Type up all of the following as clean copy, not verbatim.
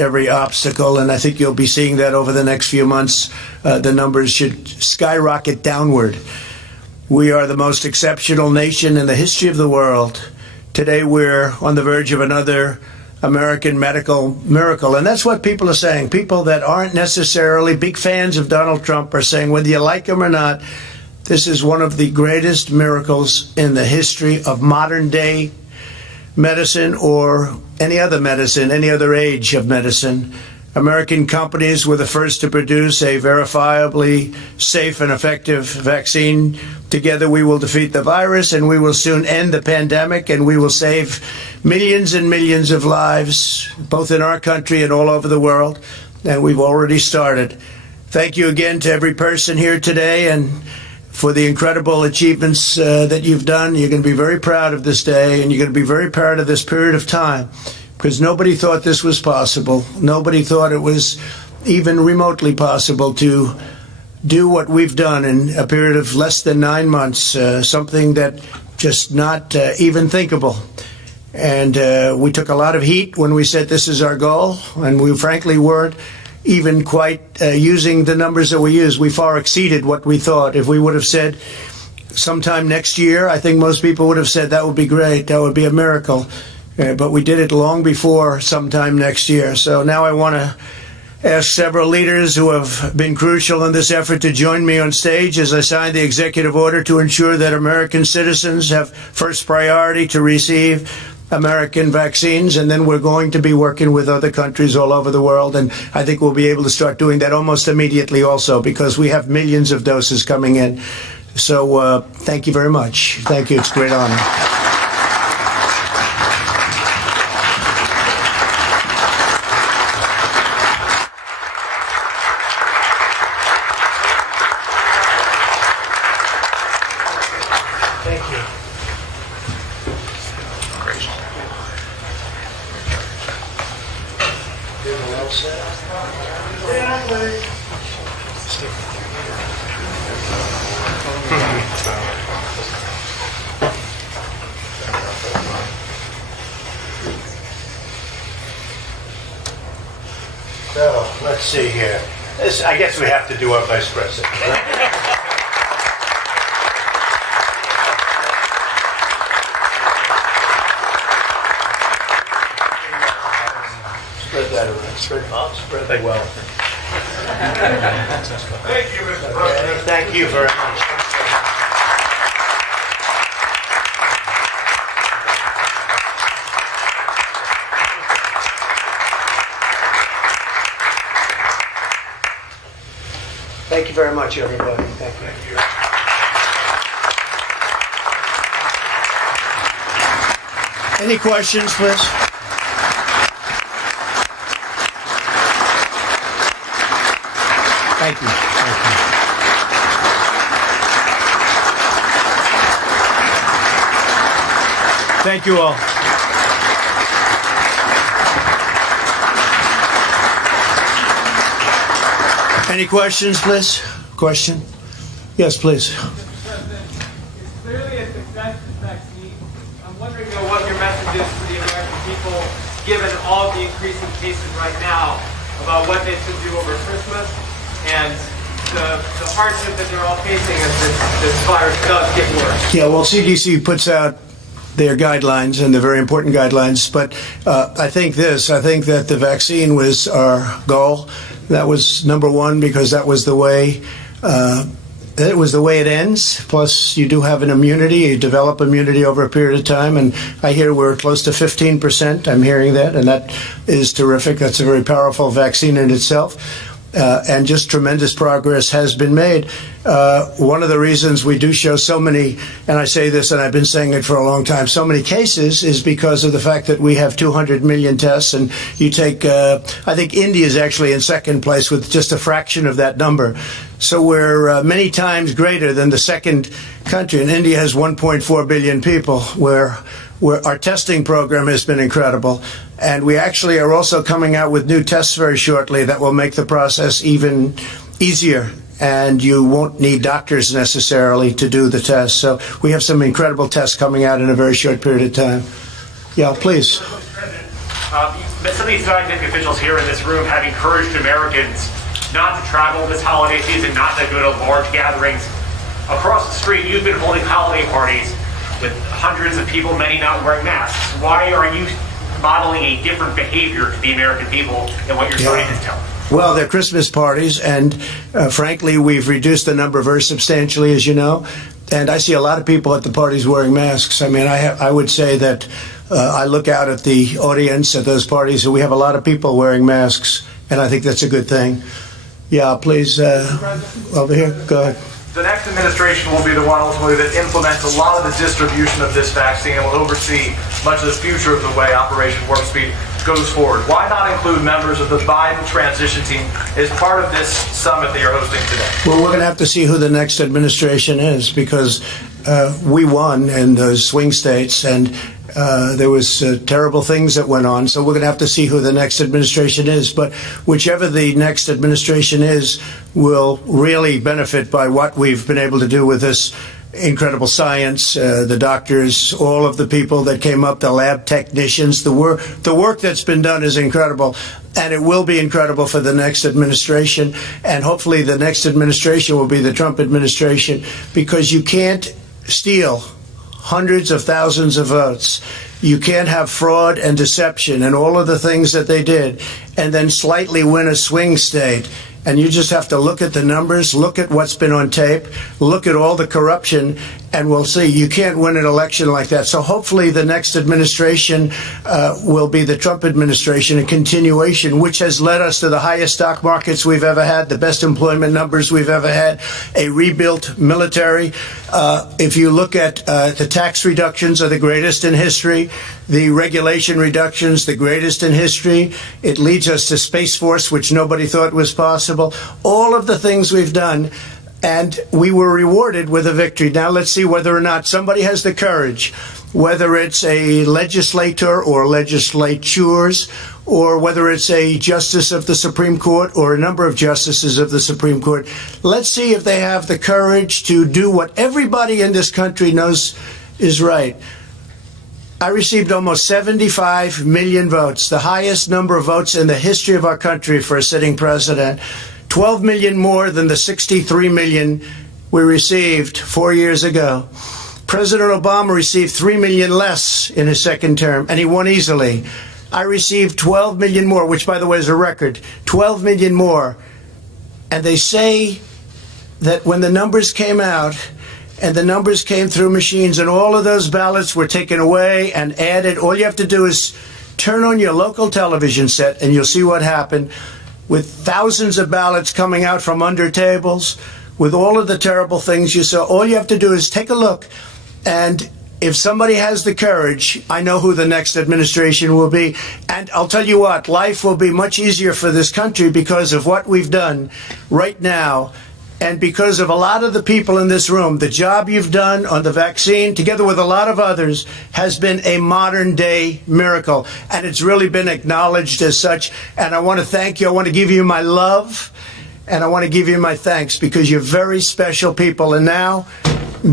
every obstacle, and I think you'll be seeing that over the next few months. The numbers should skyrocket downward. We are the most exceptional nation in the history of the world. Today we're on the verge of another American medical miracle, and that's what people are saying. People that aren't necessarily big fans of Donald Trump are saying, whether you like him or not, this is one of the greatest miracles in the history of modern day medicine or any other medicine, any other age of medicine. American companies were the first to produce a verifiably safe and effective vaccine. Together we will defeat the virus, and we will soon end the pandemic, and we will save millions and millions of lives, both in our country and all over the world. And we've already started. Thank you again to every person here today, and for the incredible achievements that you've done. You're going to be very proud of this day, and you're going to be very proud of this period of time, because nobody thought this was possible. Nobody thought it was even remotely possible to do what we've done in a period of less than 9 months, something that just not even thinkable. And we took a lot of heat when we said this is our goal, and we frankly weren't even quite using the numbers that we used. We far exceeded what we thought. If we would have said sometime next year, I think most people would have said that would be great, that would be a miracle. But we did it long before sometime next year. So now I want to ask several leaders who have been crucial in this effort to join me on stage as I sign the executive order to ensure that American citizens have first priority to receive American vaccines, and then we're going to be working with other countries all over the world, and I think we'll be able to start doing that almost immediately also, because we have millions of doses coming in. So thank you very much. Thank you. It's a great honor. So, let's see here. I guess we have to do our vice president, right? Spread that around. Spread the wealth. Thank you, Mr. President. Thank you very much. Thank you very much, everybody. Thank you. Any questions, please? Thank you. Thank you all. Any questions, please? Question? Yes, please. It's clearly a success, this vaccine. I'm wondering, though, what your message is to the American people, given all of the increasing cases right now, about what they should do over Christmas and the hardship that they're all facing as this virus does get worse. Yeah, well, CDC puts out their guidelines, and they're very important guidelines, but I think that the vaccine was our goal. That was number one, because that was the way it ends. Plus, you do have an immunity. You develop immunity over a period of time, and I hear we're close to 15%. I'm hearing that, and that is terrific. That's a very powerful vaccine in itself. And just tremendous progress has been made. One of the reasons we do show so many, and I say this and I've been saying it for a long time, so many cases is because of the fact that we have 200 million tests, and you take, I think India is actually in second place with just a fraction of that number. So we're many times greater than the second country, and India has 1.4 billion people, where our testing program has been incredible. And we actually are also coming out with new tests very shortly that will make the process even easier. And you won't need doctors necessarily to do the tests. So we have some incredible tests coming out in a very short period of time. Yeah, please. You some of these scientific officials here in this room have encouraged Americans not to travel this holiday season, not to go to large gatherings. Across the street, you've been holding holiday parties with hundreds of people, many not wearing masks. Why are you modeling a different behavior to the American people than what your scientists tell them? Well, they're Christmas parties, and frankly, we've reduced the number very substantially, as you know. And I see a lot of people at the parties wearing masks. I mean, I would say that I look out at the audience at those parties, and we have a lot of people wearing masks, and I think that's a good thing. Yeah, please, over here, go ahead. The next administration will be the one ultimately that implements a lot of the distribution of this vaccine and will oversee much of the future of the way Operation Warp Speed goes forward. Why not include members of the Biden transition team as part of this summit that you're hosting today? Well, we're going to have to see who the next administration is, because we won in those swing states, and there was terrible things that went on. So we're going to have to see who the next administration is. But whichever the next administration is will really benefit by what we've been able to do with this incredible science, the doctors, all of the people that came up, the lab technicians, the work that's been done is incredible, and it will be incredible for the next administration, and hopefully the next administration will be the Trump administration, because you can't steal hundreds of thousands of votes. You can't have fraud and deception and all of the things that they did and then slightly win a swing state. And you just have to look at the numbers, look at what's been on tape, look at all the corruption, and we'll see. You can't win an election like that. So hopefully the next administration will be the Trump administration, a continuation, which has led us to the highest stock markets we've ever had, the best employment numbers we've ever had, a rebuilt military. If you look at the tax reductions are the greatest in history, the regulation reductions, the greatest in history. It leads us to Space Force, which nobody thought was possible. All of the things we've done, and we were rewarded with a victory. Now let's see whether or not somebody has the courage, whether it's a legislator or legislatures, or whether it's a justice of the Supreme Court or a number of justices of the Supreme Court. Let's see if they have the courage to do what everybody in this country knows is right. I received almost 75 million votes, the highest number of votes in the history of our country for a sitting president, 12 million more than the 63 million we received 4 years ago. President Obama received 3 million less in his second term, and he won easily. I received 12 million more, which, by the way, is a record, 12 million more. And they say that when the numbers came out, and the numbers came through machines, and all of those ballots were taken away and added. All you have to do is turn on your local television set, and you'll see what happened with thousands of ballots coming out from under tables, with all of the terrible things you saw. All you have to do is take a look, and if somebody has the courage, I know who the next administration will be. And I'll tell you what, life will be much easier for this country because of what we've done right now. And because of a lot of the people in this room, the job you've done on the vaccine, together with a lot of others, has been a modern day miracle. And it's really been acknowledged as such. And I want to thank you. I want to give you my love. And I want to give you my thanks, because you're very special people. And now,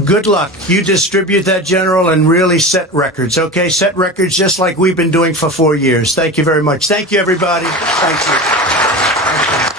good luck. You distribute that, General, and really set records, okay? Set records just like we've been doing for 4 years. Thank you very much. Thank you, everybody. Thank you. Thank you.